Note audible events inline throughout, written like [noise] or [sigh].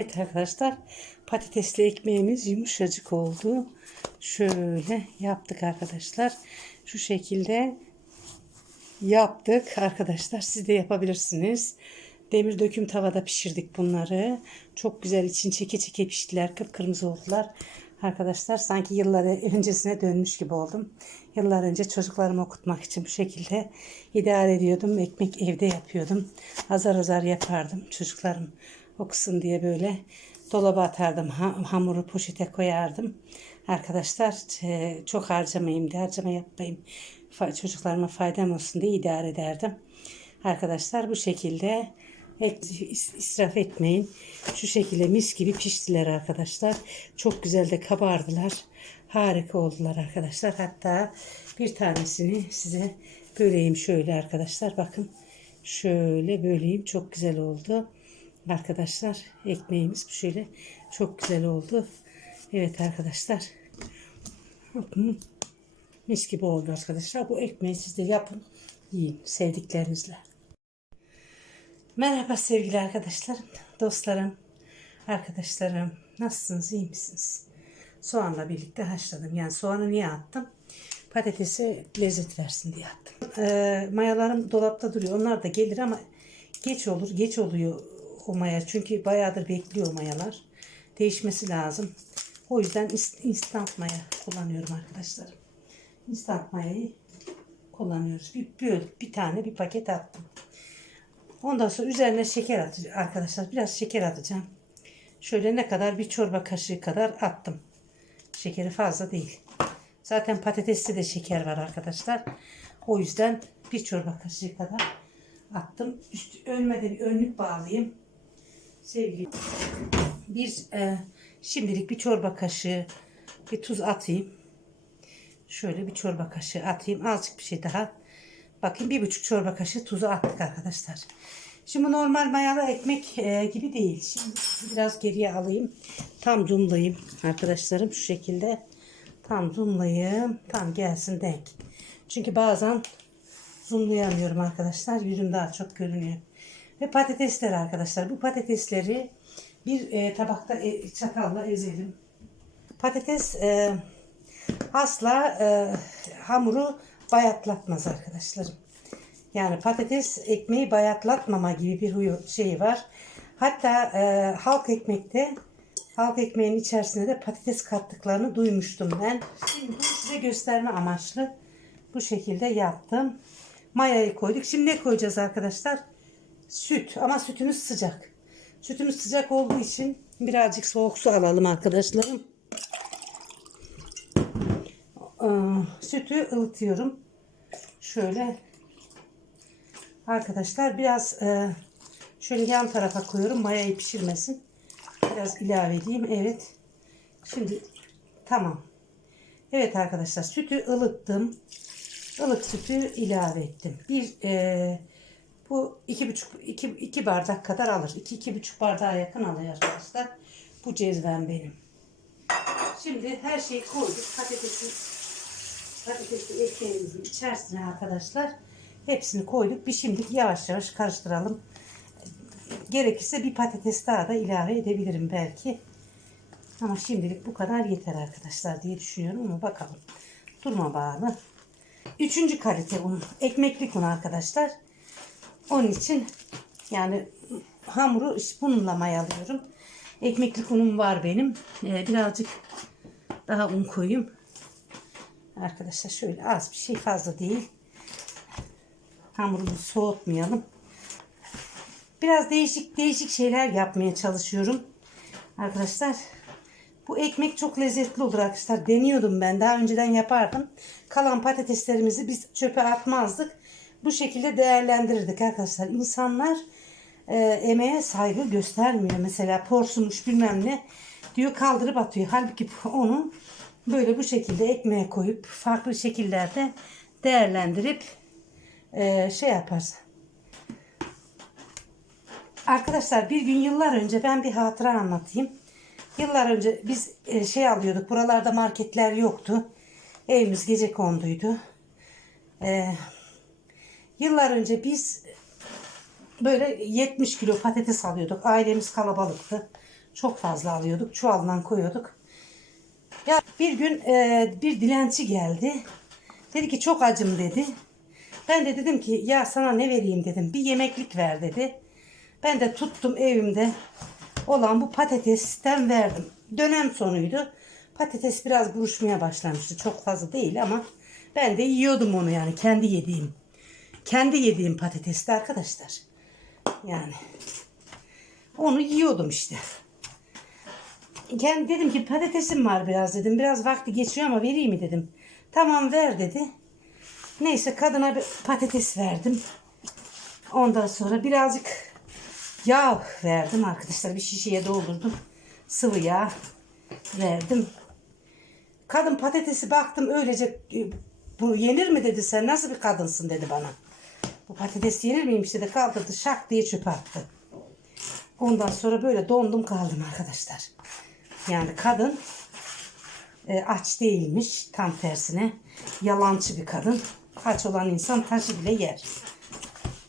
Evet arkadaşlar patatesli ekmeğimiz yumuşacık oldu. Şöyle yaptık arkadaşlar. Şu şekilde yaptık arkadaşlar. Siz de yapabilirsiniz. Demir döküm tavada pişirdik bunları. Çok güzel için çeke çeke piştiler. Kıpkırmızı oldular. Arkadaşlar sanki yıllar öncesine dönmüş gibi oldum. Yıllar önce çocuklarımı okutmak için bu şekilde idare ediyordum. Ekmek evde yapıyordum. Azar azar yapardım. Çocuklarım okusun diye böyle dolaba atardım. Ha- hamuru poşete koyardım. Arkadaşlar e, çok harcamayayım diye harcama yapmayayım. Çocuklarıma faydam olsun diye idare ederdim. Arkadaşlar bu şekilde et, is- israf etmeyin. Şu şekilde mis gibi piştiler arkadaşlar. Çok güzel de kabardılar. Harika oldular arkadaşlar. Hatta bir tanesini size böleyim şöyle arkadaşlar. Bakın şöyle böleyim. Çok güzel oldu. Arkadaşlar ekmeğimiz bu şöyle çok güzel oldu. Evet arkadaşlar. Mis gibi oldu arkadaşlar. Bu ekmeği siz de yapın. Yiyin sevdiklerinizle. Merhaba sevgili arkadaşlarım, dostlarım, arkadaşlarım. Nasılsınız, iyi misiniz? Soğanla birlikte haşladım. Yani soğanı niye attım? Patatesi lezzet versin diye attım. Ee, mayalarım dolapta duruyor. Onlar da gelir ama geç olur, geç oluyor o maya. Çünkü bayağıdır bekliyor mayalar. Değişmesi lazım. O yüzden instant maya kullanıyorum arkadaşlarım. Instant mayayı kullanıyoruz. Bir, bir, bir tane bir paket attım. Ondan sonra üzerine şeker atacağım arkadaşlar. Biraz şeker atacağım. Şöyle ne kadar bir çorba kaşığı kadar attım. Şekeri fazla değil. Zaten patateste de şeker var arkadaşlar. O yüzden bir çorba kaşığı kadar attım. Üst, önüme bir önlük bağlayayım. Sevgili bir e, şimdilik bir çorba kaşığı bir tuz atayım. Şöyle bir çorba kaşığı atayım. Azıcık bir şey daha. Bakın bir buçuk çorba kaşığı tuzu attık arkadaşlar. Şimdi normal mayalı ekmek e, gibi değil. Şimdi biraz geriye alayım. Tam zoomlayayım arkadaşlarım şu şekilde. Tam zoomlayayım. Tam gelsin denk. Çünkü bazen zoomlayamıyorum arkadaşlar. Yüzüm daha çok görünüyor. Ve patatesler arkadaşlar. Bu patatesleri bir e, tabakta e, çatalla ezelim. Patates e, asla e, hamuru bayatlatmaz arkadaşlarım. Yani patates ekmeği bayatlatmama gibi bir huyu şeyi var. Hatta e, halk ekmekte halk ekmeğin içerisine de patates kattıklarını duymuştum ben. Şimdi bunu size gösterme amaçlı bu şekilde yaptım. Mayayı koyduk. Şimdi ne koyacağız arkadaşlar? Süt ama sütümüz sıcak. Sütümüz sıcak olduğu için birazcık soğuk su alalım arkadaşlarım. Sütü ılıtıyorum. Şöyle arkadaşlar biraz e, şöyle yan tarafa koyuyorum mayayı pişirmesin. Biraz ilave edeyim. Evet. Şimdi tamam. Evet arkadaşlar sütü ılıttım. Ilık sütü ilave ettim. Bir e, bu iki buçuk iki, iki bardak kadar alır. İki iki buçuk bardağa yakın alıyor arkadaşlar. Bu cezvem benim. Şimdi her şeyi koyduk. Patatesi patatesli ekmeğimizin içerisine arkadaşlar hepsini koyduk. Bir şimdilik yavaş yavaş karıştıralım. Gerekirse bir patates daha da ilave edebilirim belki. Ama şimdilik bu kadar yeter arkadaşlar diye düşünüyorum ama bakalım. Durma bağlı. Üçüncü kalite un. Ekmeklik un arkadaşlar. Onun için yani hamuru bununla mayalıyorum. Ekmeklik unum var benim. Ee, birazcık daha un koyayım. Arkadaşlar şöyle az bir şey fazla değil. Hamurumuzu soğutmayalım. Biraz değişik değişik şeyler yapmaya çalışıyorum. Arkadaşlar bu ekmek çok lezzetli olur arkadaşlar. Deniyordum ben. Daha önceden yapardım. Kalan patateslerimizi biz çöpe atmazdık. Bu şekilde değerlendirirdik arkadaşlar. İnsanlar e, emeğe saygı göstermiyor. Mesela porsumuş bilmem ne diyor kaldırıp atıyor. Halbuki [laughs] onu böyle bu şekilde ekmeğe koyup farklı şekillerde değerlendirip e, şey yaparız. Arkadaşlar bir gün yıllar önce ben bir hatıra anlatayım. Yıllar önce biz e, şey alıyorduk. Buralarda marketler yoktu. Evimiz gece konduydu. E, yıllar önce biz böyle 70 kilo patates alıyorduk. Ailemiz kalabalıktı. Çok fazla alıyorduk. Çuvaldan koyuyorduk. Ya bir gün e, bir dilenci geldi. Dedi ki çok acım dedi. Ben de dedim ki ya sana ne vereyim dedim. Bir yemeklik ver dedi. Ben de tuttum evimde olan bu patatesten verdim. Dönem sonuydu. Patates biraz buruşmaya başlamıştı. Çok fazla değil ama ben de yiyordum onu yani kendi yediğim. Kendi yediğim patatesti arkadaşlar. Yani onu yiyordum işte. Kendi dedim ki patatesim var biraz dedim. Biraz vakti geçiyor ama vereyim mi dedim. Tamam ver dedi. Neyse kadına bir patates verdim. Ondan sonra birazcık yağ verdim arkadaşlar. Bir şişeye doldurdum. Sıvı yağ verdim. Kadın patatesi baktım öylece e, bu yenir mi dedi sen nasıl bir kadınsın dedi bana. Bu patates yenir miymiş dedi kaldırdı şak diye çöpe attı. Ondan sonra böyle dondum kaldım arkadaşlar. Yani kadın e, aç değilmiş tam tersine yalancı bir kadın. Aç olan insan taşı bile yer.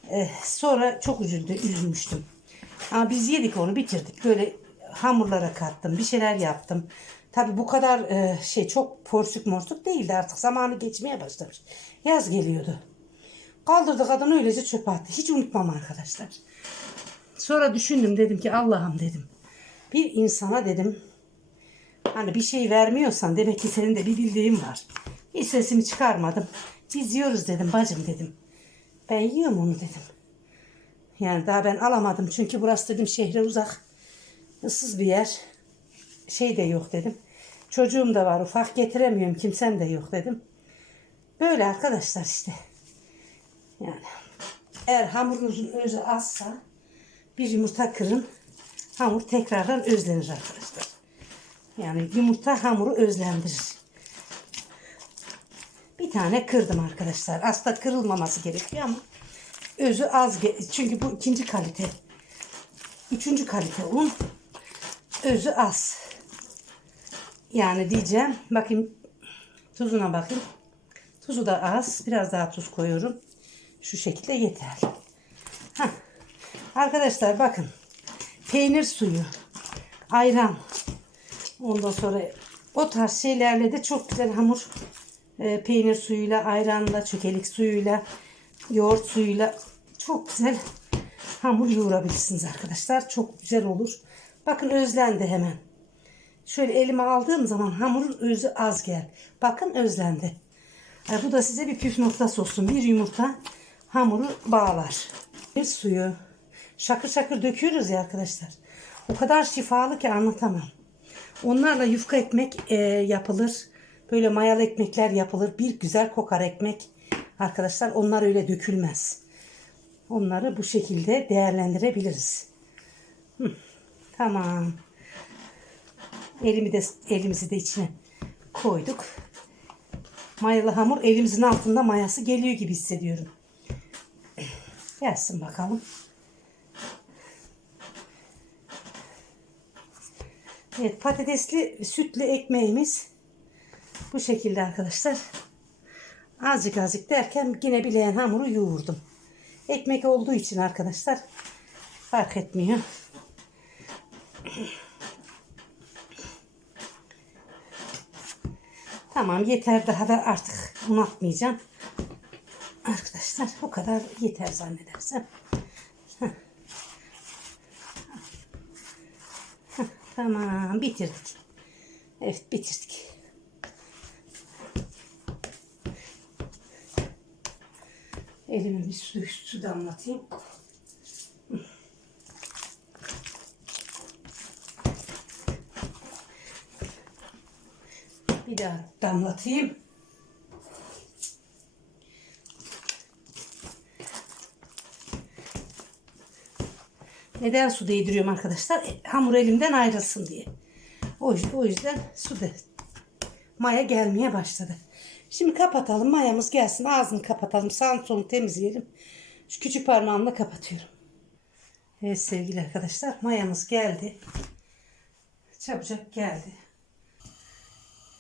E, sonra çok üzüldü, üzülmüştüm. Ama biz yedik onu bitirdik. Böyle hamurlara kattım, bir şeyler yaptım. Tabi bu kadar e, şey çok porsuk morsuk değildi artık zamanı geçmeye başlamış. Yaz geliyordu. Kaldırdı kadın öylece çöpe attı. Hiç unutmam arkadaşlar. Sonra düşündüm dedim ki Allah'ım dedim. Bir insana dedim hani bir şey vermiyorsan demek ki senin de bir bildiğin var. Hiç sesimi çıkarmadım. Biz yiyoruz dedim bacım dedim. Ben yiyorum onu dedim. Yani daha ben alamadım çünkü burası dedim şehre uzak. ıssız bir yer. Şey de yok dedim. Çocuğum da var ufak getiremiyorum kimsem de yok dedim. Böyle arkadaşlar işte. Yani eğer hamurunuzun özü azsa bir yumurta kırın. Hamur tekrardan özlenir arkadaşlar. Yani yumurta hamuru özlendirir. Bir tane kırdım arkadaşlar. Aslında kırılmaması gerekiyor ama özü az. Çünkü bu ikinci kalite. Üçüncü kalite un. Özü az. Yani diyeceğim. Bakayım tuzuna bakayım. Tuzu da az. Biraz daha tuz koyuyorum. Şu şekilde yeterli. Hah. Arkadaşlar bakın. Peynir suyu. Ayran. Ondan sonra o tarz şeylerle de çok güzel hamur e, peynir suyuyla, ayranla, çökelik suyuyla, yoğurt suyuyla çok güzel hamur yoğurabilirsiniz arkadaşlar. Çok güzel olur. Bakın özlendi hemen. Şöyle elime aldığım zaman hamurun özü az gel. Bakın özlendi. E, bu da size bir püf noktası olsun. Bir yumurta hamuru bağlar. Bir suyu şakır şakır döküyoruz ya arkadaşlar. O kadar şifalı ki anlatamam. Onlarla yufka ekmek e, yapılır. Böyle mayalı ekmekler yapılır. Bir güzel kokar ekmek. Arkadaşlar onlar öyle dökülmez. Onları bu şekilde değerlendirebiliriz. Hı, tamam. Elimi de elimizi de içine koyduk. Mayalı hamur elimizin altında mayası geliyor gibi hissediyorum. Gelsin bakalım. Evet patatesli sütlü ekmeğimiz bu şekilde arkadaşlar. Azıcık azıcık derken yine bileğen hamuru yoğurdum. Ekmek olduğu için arkadaşlar fark etmiyor. Tamam yeter daha da artık un atmayacağım. Arkadaşlar o kadar yeter zannedersem. Tamam bitirdik. Evet bitirdik. Elime bir su, su damlatayım. Bir daha damlatayım. Neden su değdiriyorum arkadaşlar? E, hamur elimden ayrılsın diye. O, o yüzden su da maya gelmeye başladı. Şimdi kapatalım. Mayamız gelsin. Ağzını kapatalım. Sağını solunu temizleyelim. Şu küçük parmağımla kapatıyorum. Evet sevgili arkadaşlar. Mayamız geldi. Çabucak geldi.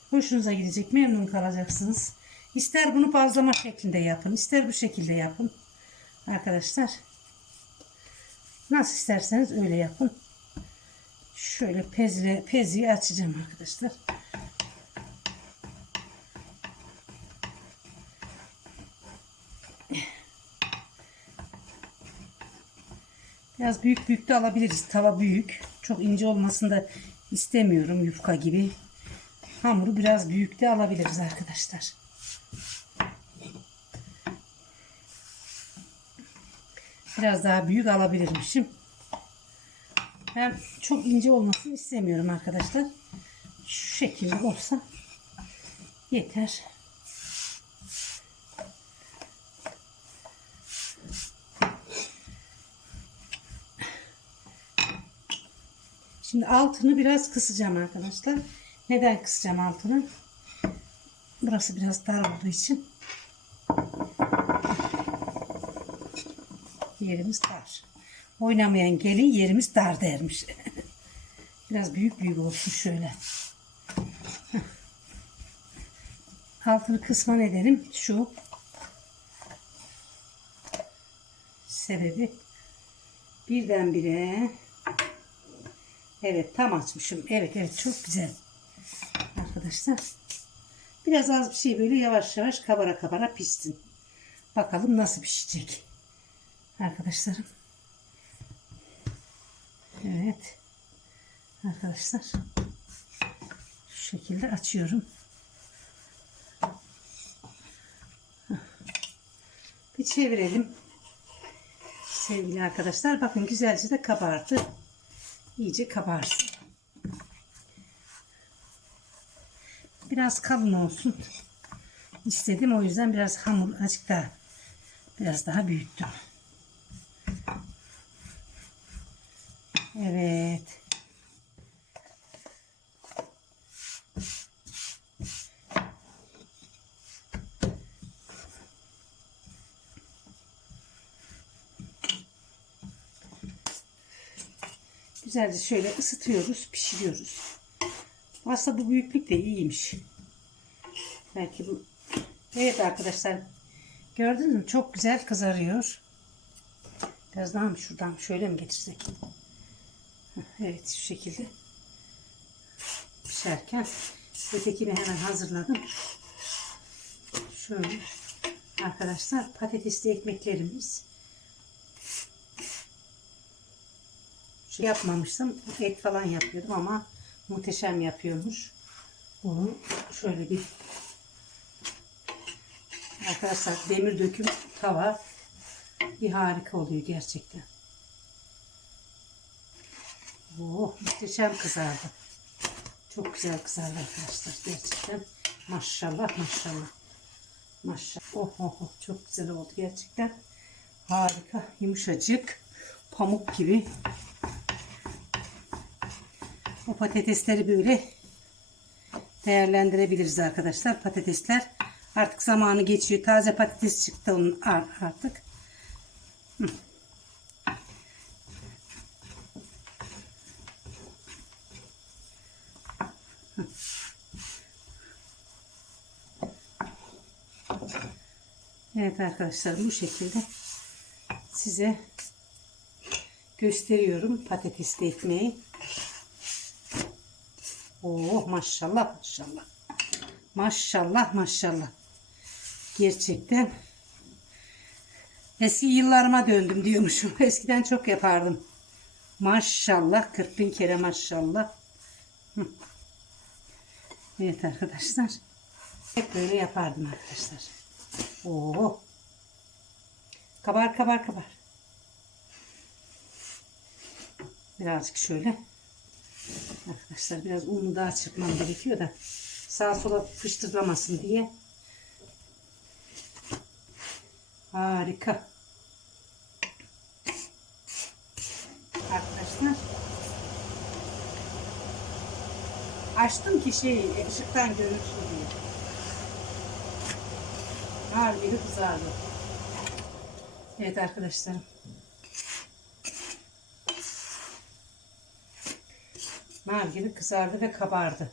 Hoşunuza gidecek. Memnun kalacaksınız. İster bunu bazlama şeklinde yapın. ister bu şekilde yapın. Arkadaşlar. Nasıl isterseniz öyle yapın. Şöyle pezle, peziyi açacağım arkadaşlar. Biraz büyük büyük de alabiliriz. Tava büyük. Çok ince olmasını da istemiyorum yufka gibi. Hamuru biraz büyük de alabiliriz arkadaşlar. Biraz daha büyük alabilirmişim. Ben çok ince olmasını istemiyorum arkadaşlar. Şu şekilde olsa yeter. Şimdi altını biraz kısacağım arkadaşlar. Neden kısacağım altını? Burası biraz dar olduğu için. Yerimiz dar. Oynamayan gelin yerimiz dar dermiş. [laughs] biraz büyük büyük olsun şöyle. [laughs] Altını kısma nedenim şu. Sebebi birdenbire Evet tam açmışım. Evet evet çok güzel. Arkadaşlar. Biraz az bir şey böyle yavaş yavaş kabara kabara pişsin. Bakalım nasıl pişecek. Arkadaşlarım. Evet. Arkadaşlar. Şu şekilde açıyorum. Bir çevirelim. Sevgili arkadaşlar bakın güzelce de kabardı iyice kabarsın. Biraz kalın olsun istedim. O yüzden biraz hamur azıcık daha biraz daha büyüttüm. Evet. Güzelce şöyle ısıtıyoruz, pişiriyoruz. Aslında bu büyüklük de iyiymiş. Belki bu... Evet arkadaşlar. Gördünüz mü? Çok güzel kızarıyor. Biraz daha mı şuradan şöyle mi getirsek? Evet şu şekilde. Pişerken ötekini hemen hazırladım. Şöyle arkadaşlar patatesli ekmeklerimiz. Şu yapmamıştım. Et falan yapıyordum ama muhteşem yapıyormuş. Bunu şöyle bir arkadaşlar demir döküm tava bir harika oluyor gerçekten. Oh muhteşem kızardı. Çok güzel kızardı arkadaşlar gerçekten. Maşallah maşallah. Maşallah. Oh, oh, oh çok güzel oldu gerçekten. Harika yumuşacık pamuk gibi bu patatesleri böyle değerlendirebiliriz arkadaşlar. Patatesler artık zamanı geçiyor. Taze patates çıktı onun artık. Hı. Evet arkadaşlar bu şekilde size gösteriyorum patatesli ekmeği. Oh maşallah maşallah. Maşallah maşallah. Gerçekten eski yıllarıma döndüm diyormuşum. [laughs] Eskiden çok yapardım. Maşallah 40 bin kere maşallah. Evet arkadaşlar. Hep böyle yapardım arkadaşlar. Oo. Kabar kabar kabar. Birazcık şöyle Arkadaşlar biraz unu daha çırpmam gerekiyor da sağa sola fıştırlamasın diye. Harika. Arkadaşlar. Açtım ki şey ışıktan görünsün diye. Harbi kızardı. Evet arkadaşlarım. nar gibi kızardı ve kabardı.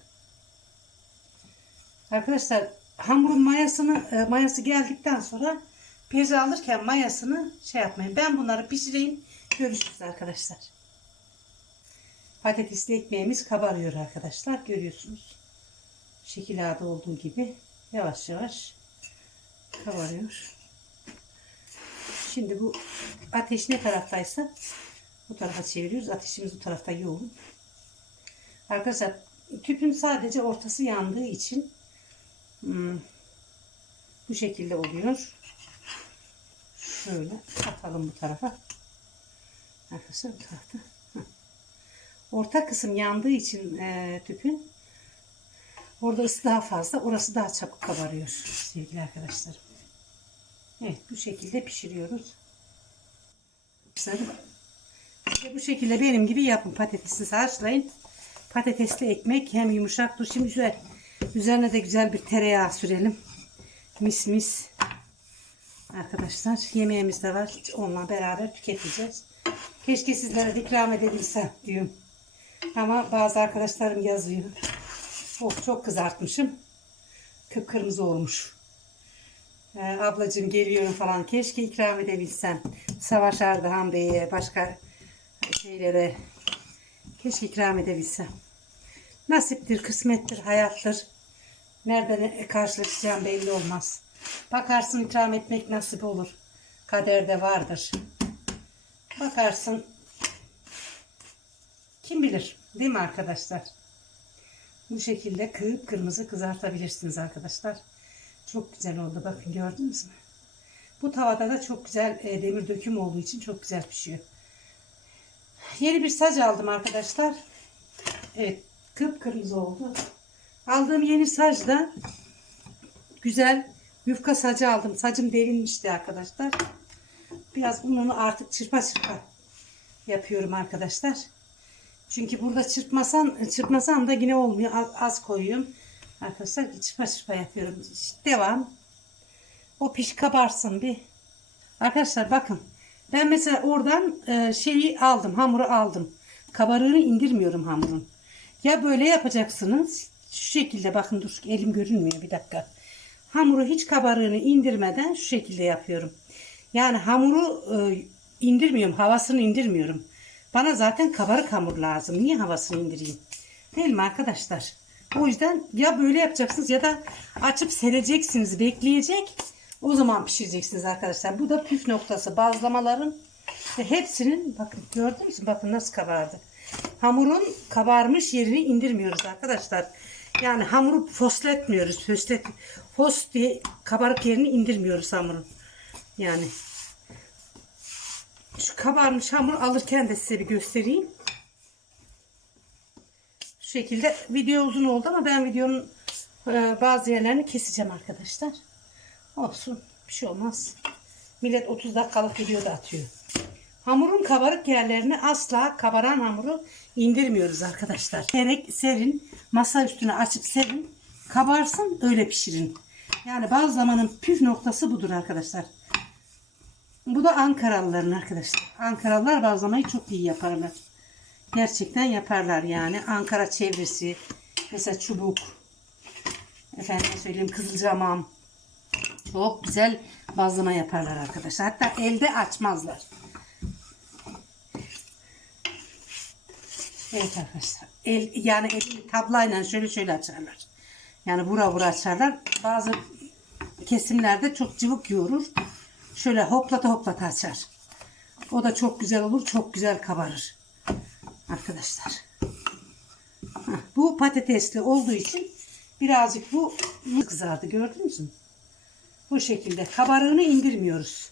Arkadaşlar hamurun mayasını e, mayası geldikten sonra peze alırken mayasını şey yapmayın. Ben bunları pişireyim. Görüşürüz arkadaşlar. patatesli ekmeğimiz kabarıyor arkadaşlar. Görüyorsunuz. Şekil ağda olduğu gibi yavaş yavaş kabarıyor. Şimdi bu ateş ne taraftaysa bu tarafa çeviriyoruz. Ateşimiz bu tarafta yoğun. Arkadaşlar tüpün sadece ortası yandığı için hmm, bu şekilde oluyor. Şöyle atalım bu tarafa. Arkadaşlar bu tarafta. Orta kısım yandığı için e, tüpün orada ısı daha fazla. Orası daha çabuk kabarıyor sevgili arkadaşlarım. Evet bu şekilde pişiriyoruz. İşte bu şekilde benim gibi yapın. Patatesini haşlayın. Patatesli ekmek hem yumuşak dur. Şimdi güzel. Üzerine de güzel bir tereyağı sürelim. Mis mis. Arkadaşlar yemeğimiz de var. Onunla beraber tüketeceğiz. Keşke sizlere de ikram edebilsem diyorum. Ama bazı arkadaşlarım yazıyor. Of çok kızartmışım. Kıpkırmızı olmuş. Ee, ablacığım geliyorum falan. Keşke ikram edebilsem. Savaş Ardahan Bey'e başka şeylere keşke ikram edebilsem. Nasiptir, kısmettir, hayattır. Nereden karşılaşacağım belli olmaz. Bakarsın ikram etmek nasip olur. Kaderde vardır. Bakarsın kim bilir değil mi arkadaşlar? Bu şekilde kıyıp kırmızı kızartabilirsiniz arkadaşlar. Çok güzel oldu. Bakın gördünüz mü? Bu tavada da çok güzel e, demir döküm olduğu için çok güzel pişiyor. Yeni bir saç aldım arkadaşlar. Evet. Kıpkırmızı oldu. Aldığım yeni saç da güzel yufka sacı aldım. Sacım delinmişti arkadaşlar. Biraz ununu artık çırpa çırpa yapıyorum arkadaşlar. Çünkü burada çırpmasan, çırpmasam da yine olmuyor. Az, az koyuyorum. Arkadaşlar çırpa çırpa yapıyorum. İşte devam. O piş kabarsın bir. Arkadaşlar bakın. Ben mesela oradan e, şeyi aldım. Hamuru aldım. Kabarığını indirmiyorum hamurun. Ya böyle yapacaksınız. Şu şekilde bakın dur elim görünmüyor bir dakika. Hamuru hiç kabarığını indirmeden şu şekilde yapıyorum. Yani hamuru e, indirmiyorum. Havasını indirmiyorum. Bana zaten kabarık hamur lazım. Niye havasını indireyim? Değil mi arkadaşlar? O yüzden ya böyle yapacaksınız ya da açıp sereceksiniz. Bekleyecek. O zaman pişireceksiniz arkadaşlar. Bu da püf noktası. Bazlamaların ve hepsinin bakın gördünüz mü? Bakın nasıl kabardı. Hamurun kabarmış yerini indirmiyoruz arkadaşlar. Yani hamuru fosletmiyoruz. Foslet, fos diye kabarık yerini indirmiyoruz hamurun. Yani şu kabarmış hamur alırken de size bir göstereyim. Şekilde video uzun oldu ama ben videonun e, bazı yerlerini keseceğim arkadaşlar. Olsun. Bir şey olmaz. Millet 30 dakikalık video da atıyor. Hamurun kabarık yerlerini asla kabaran hamuru indirmiyoruz arkadaşlar. Gerek serin masa üstüne açıp serin kabarsın öyle pişirin. Yani bazlamanın püf noktası budur arkadaşlar. Bu da Ankaralıların arkadaşlar. Ankaralılar bazlamayı çok iyi yaparlar. Gerçekten yaparlar yani. Ankara çevresi mesela çubuk efendim söyleyeyim kızılcamam çok güzel bazlama yaparlar arkadaşlar. Hatta elde açmazlar. Evet arkadaşlar. El, yani elini tablayla şöyle şöyle açarlar. Yani vura vura açarlar. Bazı kesimlerde çok cıvık yoğurur. Şöyle hoplata hoplata açar. O da çok güzel olur. Çok güzel kabarır. Arkadaşlar. Heh, bu patatesli olduğu için birazcık bu kızardı. Gördünüz mü? Bu şekilde. Kabarığını indirmiyoruz.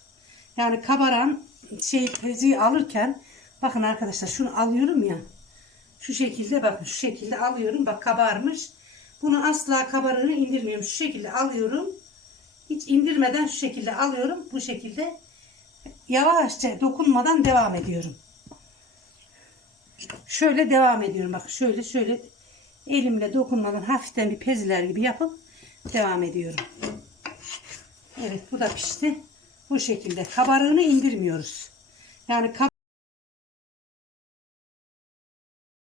Yani kabaran şey peziyi alırken bakın arkadaşlar şunu alıyorum ya. Şu şekilde bakın şu şekilde alıyorum. Bak kabarmış. Bunu asla kabarığını indirmiyorum. Şu şekilde alıyorum. Hiç indirmeden şu şekilde alıyorum. Bu şekilde yavaşça dokunmadan devam ediyorum. Şöyle devam ediyorum. Bak şöyle şöyle elimle dokunmadan hafiften bir peziler gibi yapıp devam ediyorum. Evet bu da pişti. Bu şekilde kabarığını indirmiyoruz. Yani